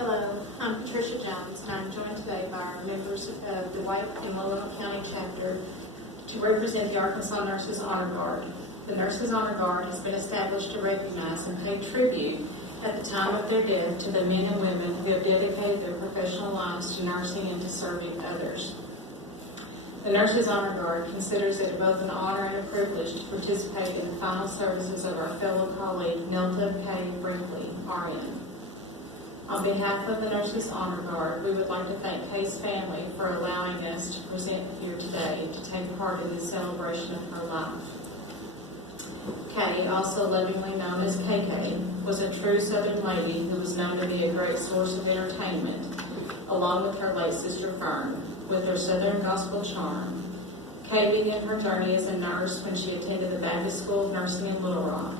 Hello, I'm Patricia Jones, and I'm joined today by our members of the White and Multnomah County chapter to represent the Arkansas Nurses Honor Guard. The Nurses Honor Guard has been established to recognize and pay tribute at the time of their death to the men and women who have dedicated their professional lives to nursing and to serving others. The Nurses Honor Guard considers it both an honor and a privilege to participate in the final services of our fellow colleague, Kay Brinkley, RN. On behalf of the Nurses Honor Guard, we would like to thank Kay's family for allowing us to present here today to take part in this celebration of her life. Kay, also lovingly known as KK, was a true Southern lady who was known to be a great source of entertainment, along with her late sister Fern, with their Southern gospel charm. Kay began her journey as a nurse when she attended the Baptist School of Nursing in Little Rock.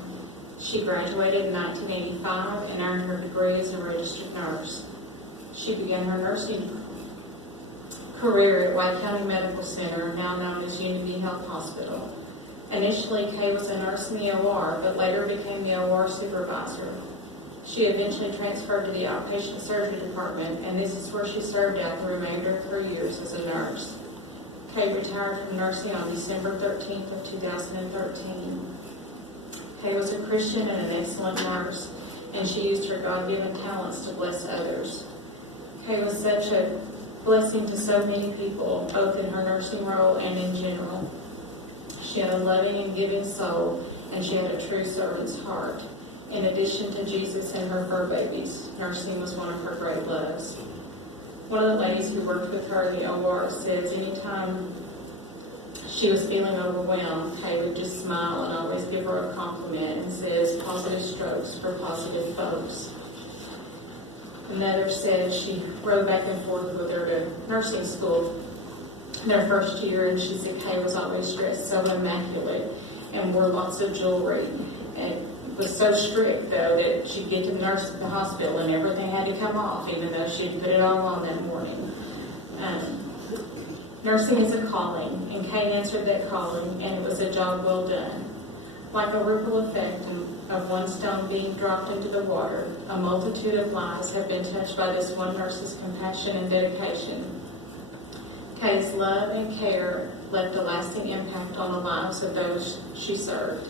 She graduated in 1985 and earned her degree as a registered nurse. She began her nursing career at White County Medical Center, now known as Unity Health Hospital. Initially, Kay was a nurse in the OR, but later became the OR supervisor. She eventually transferred to the outpatient surgery department, and this is where she served out the remainder of her years as a nurse. Kay retired from nursing on December 13th of 2013. Kay was a Christian and an excellent nurse, and she used her God-given talents to bless others. Kay was such a blessing to so many people, both in her nursing role and in general. She had a loving and giving soul, and she had a true servant's heart. In addition to Jesus and her fur babies, nursing was one of her great loves. One of the ladies who worked with her in the OR says anytime she was feeling overwhelmed, Kay would just smile and always give her a compliment and says, "Positive strokes for positive folks." Another said she rode back and forth with her to nursing school their first year, and she said Kay was always dressed so immaculate and wore lots of jewelry, and was so strict, though, that she'd get to the nurse at the hospital and everything had to come off, even though she'd put it all on that morning. Nursing is a calling, and Kay answered that calling, and it was a job well done. Like a ripple effect of one stone being dropped into the water, a multitude of lives have been touched by this one nurse's compassion and dedication. Kay's love and care left a lasting impact on the lives of those she served.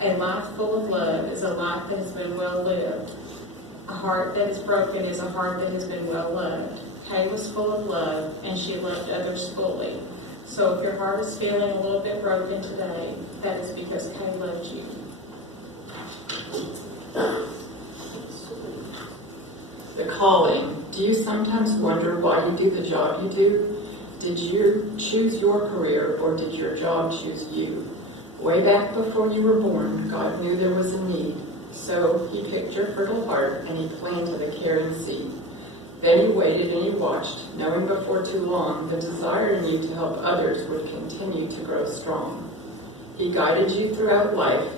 A life full of love is a life that has been well lived. A heart that is broken is a heart that has been well loved. Kay was full of love, and she loved others fully. So if your heart is feeling a little bit broken today, that is because Kay loved you. The calling. Do you sometimes wonder why you do the job you do? Did you choose your career, or did your job choose you? Way back before you were born, God knew there was a need. So he picked your fertile heart and he planted a caring seed. Then he waited and he watched, knowing before too long the desire in you to help others would continue to grow strong. He guided you throughout life,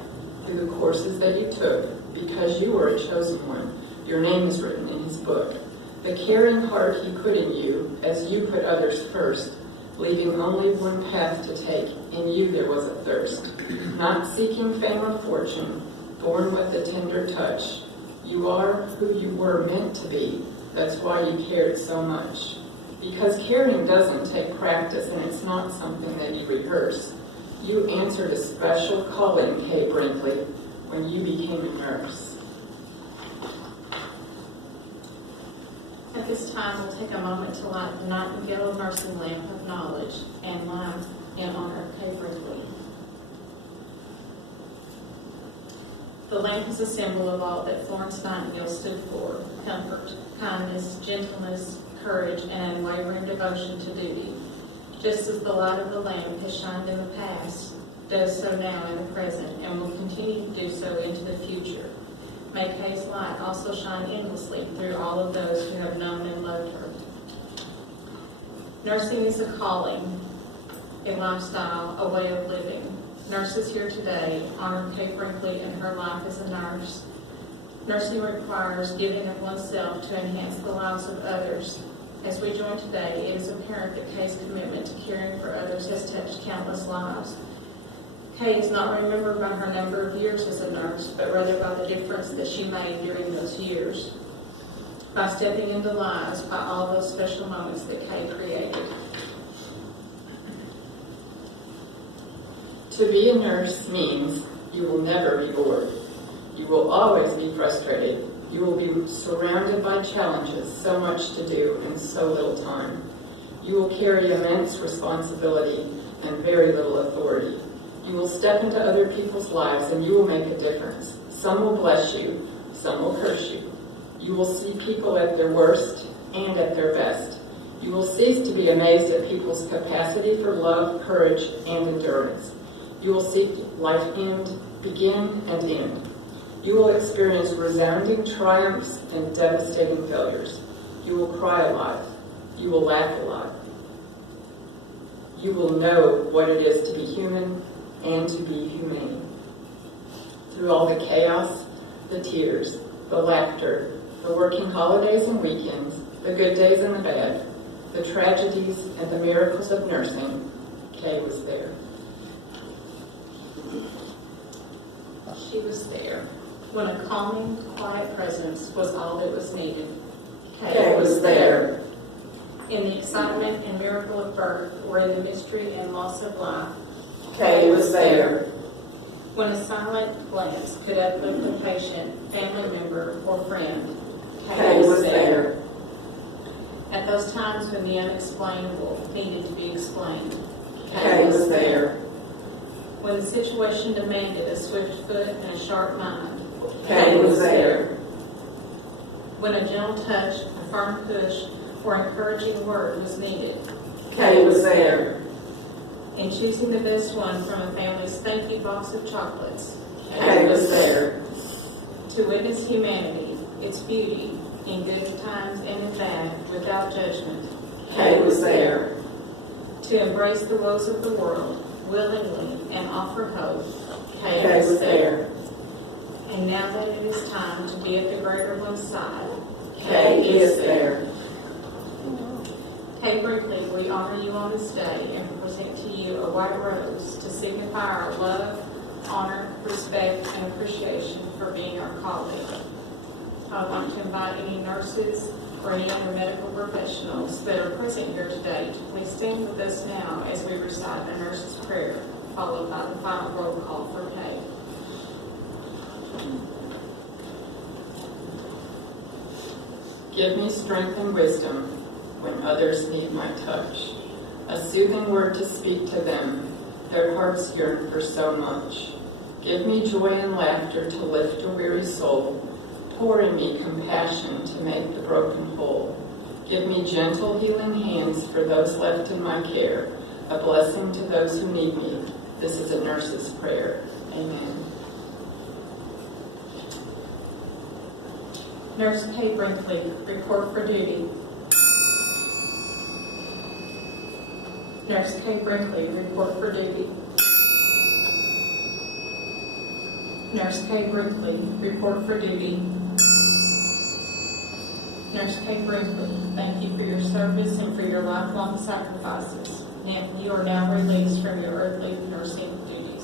through the courses that you took, because you were a chosen one. Your name is written in his book. The caring heart he put in you, as you put others first, leaving only one path to take. In you there was a thirst, not seeking fame or fortune, born with a tender touch. You are who you were meant to be. That's why you cared so much. Because caring doesn't take practice, and it's not something that you rehearse. You answered a special calling, Kay Brinkley, when you became a nurse. At this time, we'll take a moment to light the Nightingale Nursing Lamp of Knowledge and light in honor of Kay Brinkley. The lamp is a symbol of all that Florence Nightingale stood for: comfort, kindness, gentleness, courage, and unwavering devotion to duty. Just as the light of the lamp has shined in the past, does so now in the present, and will continue to do so into the future. May Kay's light also shine endlessly through all of those who have known and loved her. Nursing is a calling, a lifestyle, a way of living. Nurses here today honor Kay Brinkley and her life as a nurse. Nursing requires giving of oneself to enhance the lives of others. As we join today, it is apparent that Kay's commitment to caring for others has touched countless lives. Kay is not remembered by her number of years as a nurse, but rather by the difference that she made during those years. by stepping into lives by all those special moments that Kay created. To be a nurse means you will never be bored. You will always be frustrated. You will be surrounded by challenges, so much to do in so little time. You will carry immense responsibility and very little authority. You will step into other people's lives and you will make a difference. Some will bless you, some will curse you. You will see people at their worst and at their best. You will cease to be amazed at people's capacity for love, courage, and endurance. You will see life begin and end. You will experience resounding triumphs and devastating failures. You will cry a lot. You will laugh a lot. You will know what it is to be human and to be humane. Through all the chaos, the tears, the laughter, the working holidays and weekends, the good days and the bad, the tragedies and the miracles of nursing, Kay was there. She was there. When a calming, quiet presence was all that was needed, Kay was there. In the excitement and miracle of birth, or in the mystery and loss of life, Kay was there. when a silent glance could uplift a patient, family member, or friend, Kay was there. At those times when the unexplainable needed to be explained, Kay was there. when the situation demanded a swift foot and a sharp mind, Kay was there. when a gentle touch, a firm push, or encouraging word was needed, Kay was there. in choosing the best one from a family's thank you box of chocolates, Kay was there. to witness humanity, its beauty, in good times and in bad, without judgment, Kay was there. to embrace the woes of the world willingly and offer hope, Kay was there. And now that it is time to be at the greater one's side, Kay is there. Kay Brinkley, we honor you on this day and present to you a white rose to signify our love, honor, respect, and appreciation for being our colleague. I would like to invite any nurses or any other medical professionals that are present here today to please stand with us now as we recite a nurse's prayer, followed by the final roll call for Kay. Give me strength and wisdom when others need my touch. A soothing word to speak to them. Their hearts yearn for so much. Give me joy and laughter to lift a weary soul. Pour in me compassion to make the broken whole. Give me gentle healing hands for those left in my care. A blessing to those who need me. This is a nurse's prayer. Amen. Nurse Kay Brinkley, report for duty. Nurse Kay Brinkley, report for duty. Nurse Kay Brinkley, report for duty. Nurse Kay Brinkley, thank you for your service and for your lifelong sacrifices. And you are now released from your earthly nursing duties.